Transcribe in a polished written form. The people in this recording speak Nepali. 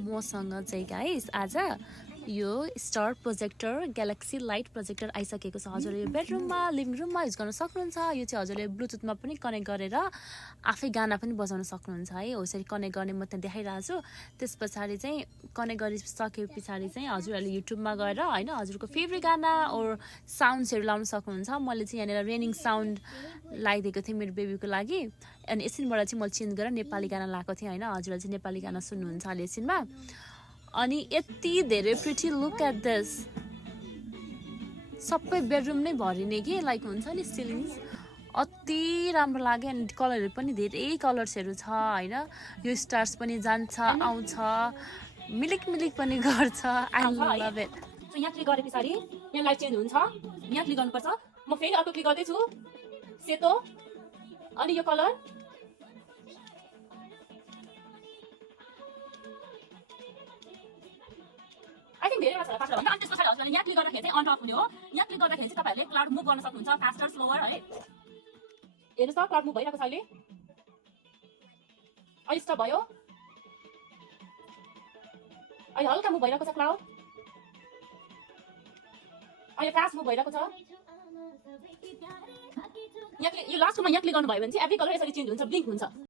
मसँग चाहिँ गाइस आज यो star projector galaxy light projector आइसकेको छ। हजुरले यो बेडरुममा लिभिङ रुममा युज गर्न सक्नुहुन्छ। यो चाहिँ हजुरले ब्लुटुथमा पनि कनेक्ट गरेर आफै गाना पनि बजाउन सक्नुहुन्छ है। हो यसरी कनेक्ट गर्ने म त्यहाँ देखाइरहेको छु। त्यस पछाडि चाहिँ कनेक्ट गरिसके पछाडि चाहिँ हजुरहरूले युट्युबमा गएर हैन हजुरको फेभरेट गाना और साउन्ड्सहरू लाउन सक्नुहुन्छ। मैले चाहिँ यहाँनिर रेनिङ साउन्ड लगाइदिएको थिएँ मेरो बेबीको लागि। अनि एकछिनबाट चाहिँ मैले चेन्ज गरेर नेपाली गाना लगाएको थिएँ हैन। हजुरले चाहिँ नेपाली गाना सुन्नुहुन्छ अहिले एकछिनमा। अनि यति धेरै प्रिटी लुक एट दिस। सबै बेडरुम नै भरिने के लाइक हुन्छ नि सिलिङ्स। अति राम्रो लाग्यो। अनि कलरहरू पनि धेरै कलर्सहरू छ हैन। यो स्टार्स पनि जान्छ आउँछ मिलिक मिलिक पनि गर्छ। I love it. सो यहाँ क्लिक गरे पछाडि यहाँ लाइट चेन्ज हुन्छ। यहाँ क्लिक गर्नुपर्छ। म फेरि अर्को क्लिक गर्दै छु। सेतो अनि यो कलर I think धेरै मात्र फास्ट हुन्छ। अनि त्यस पछाडि हजुरले यहाँ क्लिक गर्दाखेरि चाहिँ अन अफ हुने हो। यहाँ क्लिक गर्दाखेरि चाहिँ तपाईहरुले क्लाउड मुभ गर्न सक्नुहुन्छ फास्टर स्लोवर है। हेर्नुस् त क्लाउड मुभ भइरहेको छ अहिले। अहिले स्टप भयो। अहिले हल्का मुभ भइरहेको छ क्लाउड। अहिले फास्ट मुभ भइरहेको छ। यहाँ यो लास्टमा यहाँ क्लिक गर्नुभयो भने चाहिँ एभ्री कलर यसरी चेन्ज हुन्छ ब्लिङ्क हुन्छ।